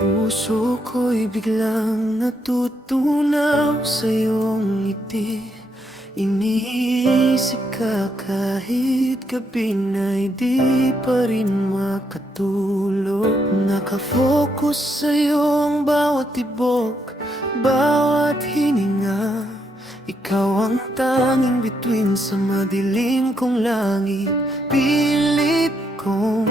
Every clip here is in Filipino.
Puso ko'y biglang natutunaw sa iyong ngiti. Iniisip ka kahit gabi na'y di pa rin makatulog. Nakafocus sa iyong bawat tibok, bawat hininga. Ikaw ang tanging bituin sa madilim kong langit. Pilit kong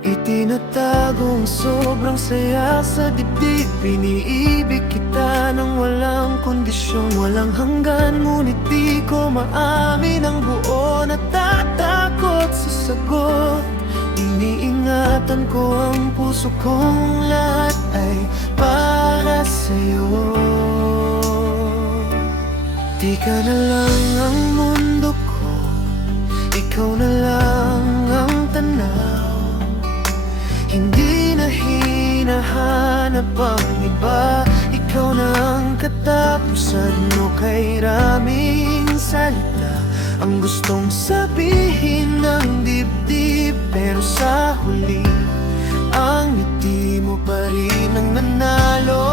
itinatagong sobrang saya sa dibdib. Iniibig kita ng walang kondisyon, walang hanggan. Ngunit di ko maamin ang buo. Natatakot sa sagot. Iniingatan ko ang puso kong lahat ay para sa'yo. Di ka na lang ang mundo ko, ikaw na lang ang tanaw. Hindi na hinahanap ang iba, ikaw na ang katapusan mo. Kay raming salita ang gustong sabihin ng dibdib, pero sa huli ang ngiti mo pa rin ang nanalo.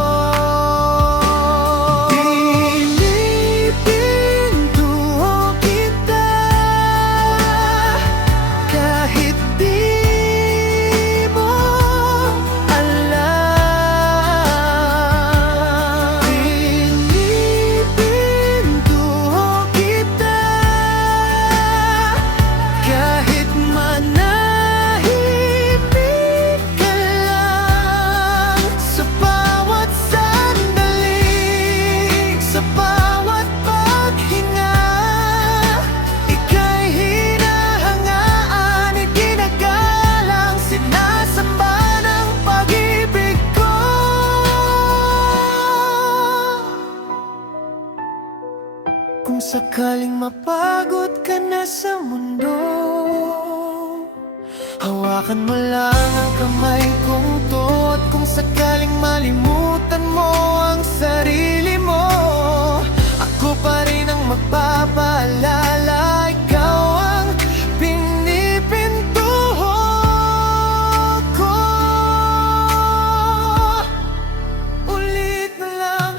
Kung sakaling mapagod ka na sa mundo, hawakan mo lang ang kamay kong to. At kung sakaling malimutan mo ang sarili mo, ako pa rin ang magpapaalala. Ikaw ang pinipinto ko. Ulit na lang.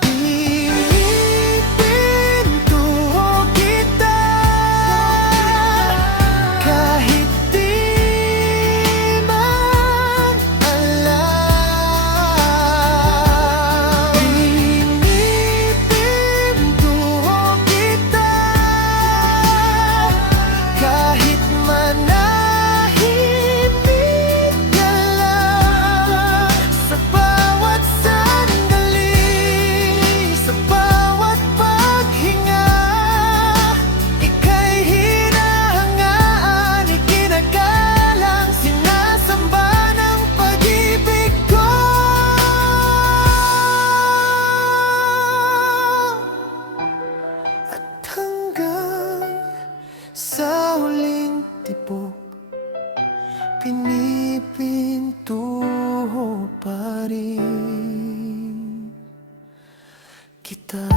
Sa huling tibok, pinipinto pa rin kita.